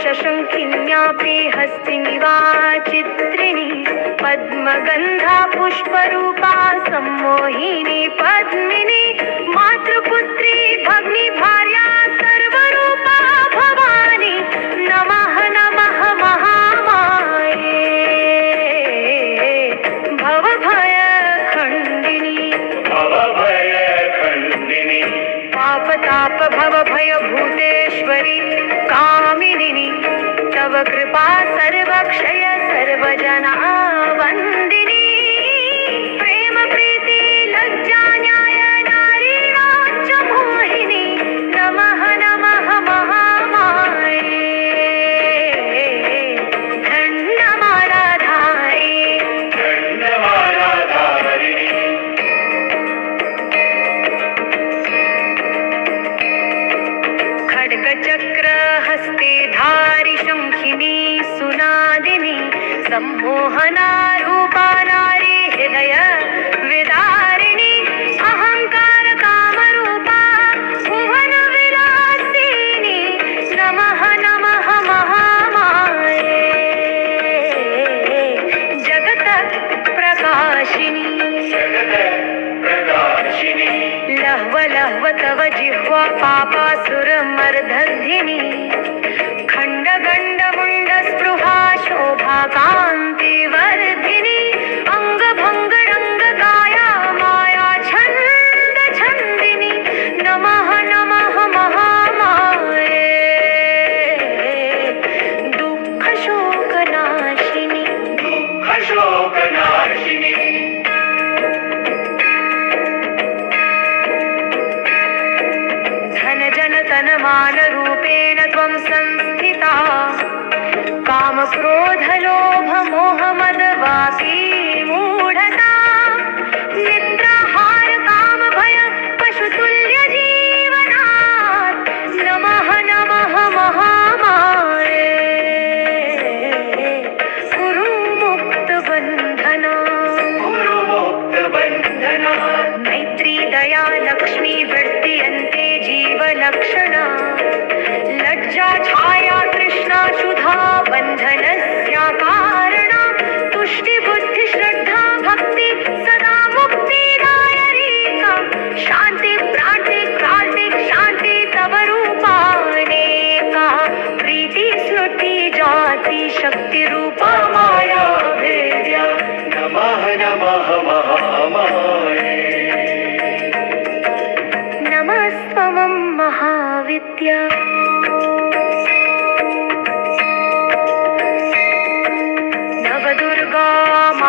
च शङ्खिन्यापि हस्तिनिवा चित्रिणी पद्मगन्धा पुष्परूपा सम्मोहिनी पद्मिनी मातृपुत्री भग्निभार्या सर्वरूपा भवानी नमः नमः महामाये भवभयखण्डिनी। भवभयखण्डिनी। पापतापभवभयभूते कृपा सर्वक्षय for Papa's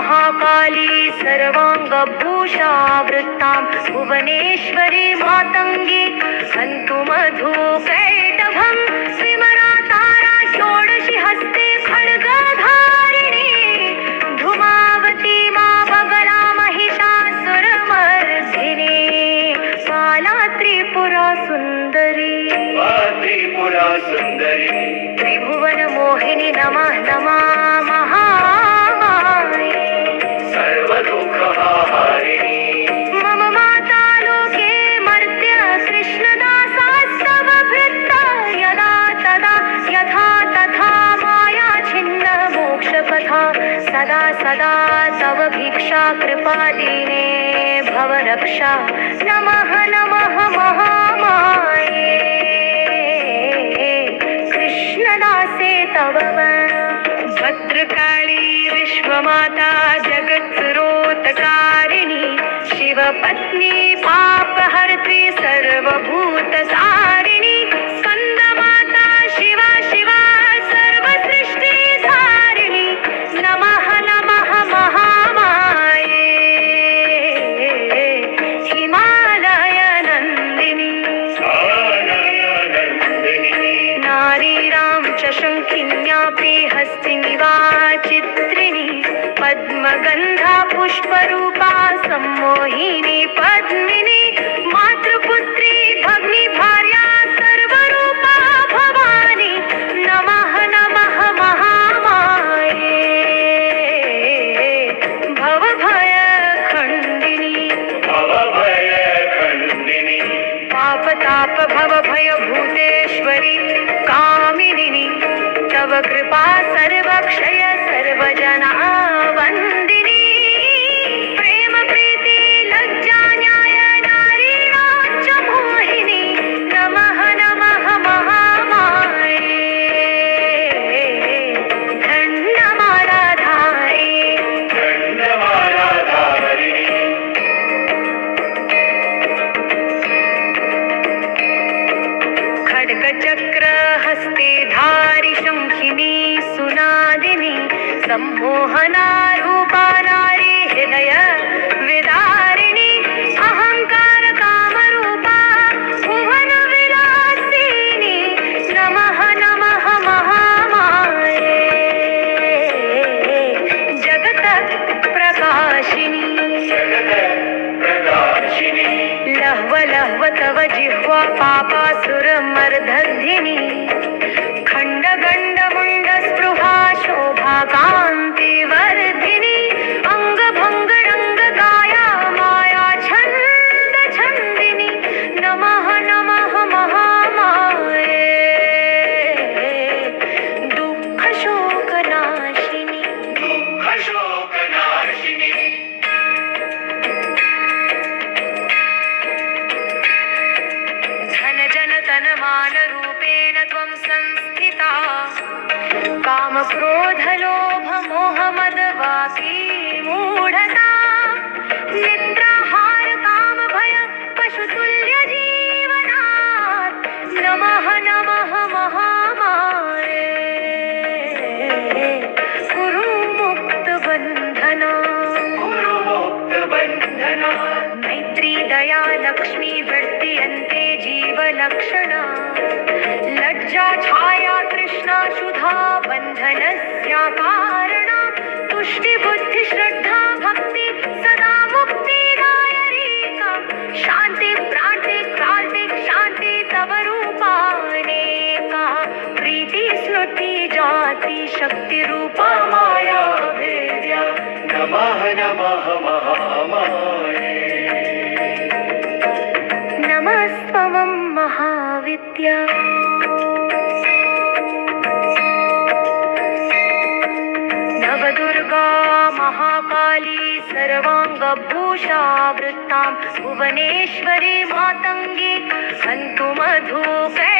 महाकाली सर्वाङ्गभूषा वृत्तां भुवनेश्वरी मातङ्गी सन्तु मधुकैटभं स्विमरा तारा षोडशि हस्ते खड्गधारिणी धुमावती मा बगला महिषासुरमर्धिनी बाला त्रिपुरा सुन्दरी। त्रिपुरा सुन्दरी। त्रिभुवन मोहिनी नमः नमः। रक्षा कृपालिने भव रक्षा। नमः नमः महामाये। कृष्णदासे तव भद्रकाली विश्वमाता। भूतेश्वरी कामिनी तव कृपा नवदुर्गा महाकाली सर्वाङ्गभूषावृत्तां भुवनेश्वरी मातंगी हन्तु मधुकै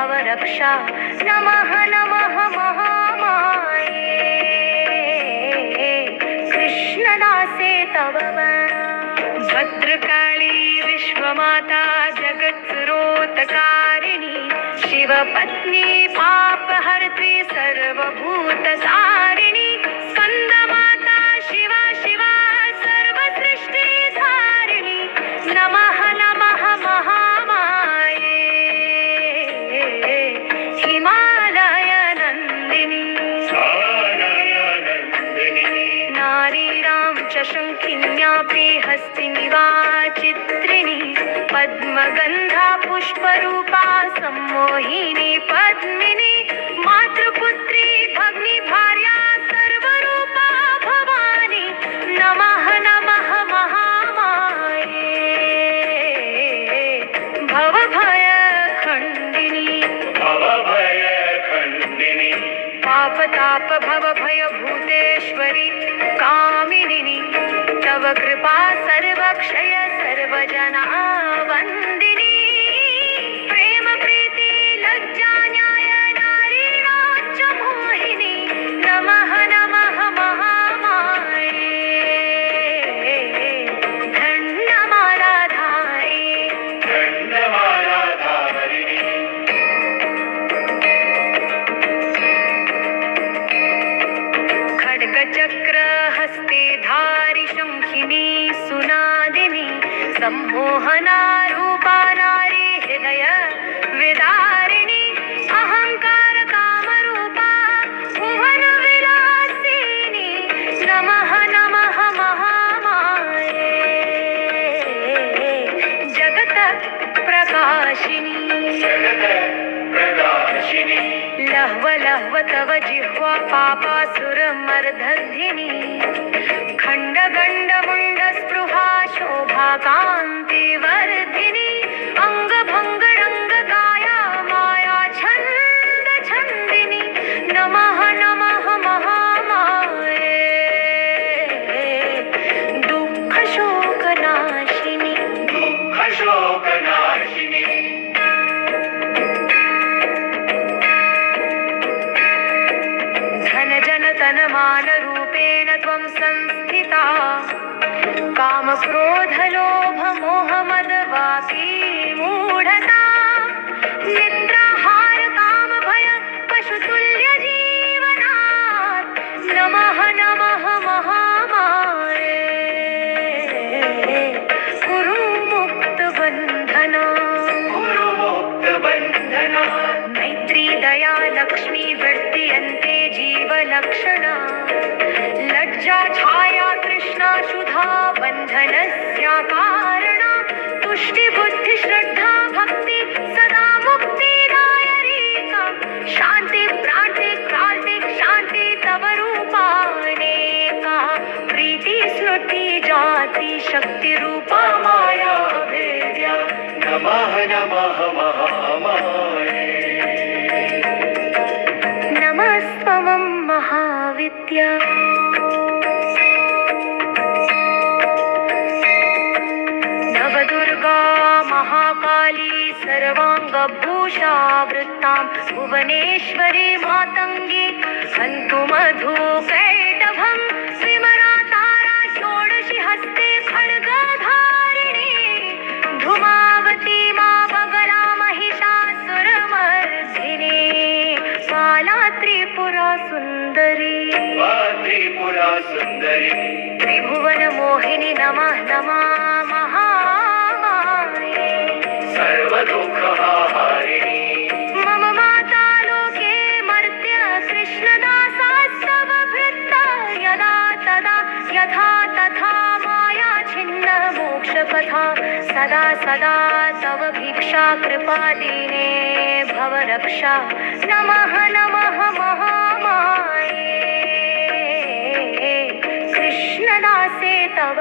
भवरक्षा नमः नमः महामाये। कृष्णदासे तव भद्रकाली विश्वमाता जगत्स्रोतकारिणी शिवपत्नी पा पापासुरमर्दधिनी कामक्रोधलोभमोहमदवापी मूढता। निद्राहार कामभय पशुतुल्यजीवनात् नमः नमः महामाये। कुरु मुक्तबन्धना गुरुमुक्तबन्धना मैत्री दया लक्ष्मी वृत्तियन्ते जीवलक्षणा। लज्जा भुवनेश्वरी मातङ्गी हन्तु मधुकैटभं विमरा तारा षोडशि हस्ते खड्गधारिणी धूमावती मा बगला बाला त्रिपुरा सुन्दरी। त्रिपुरा सुन्दरी। त्रिभुवनमोहिनि नमः नमः। मोक्षपथा सदा सदा तव भिक्षा कृपादीने भव रक्षा नमः नमः महामाये। कृष्णदासे तव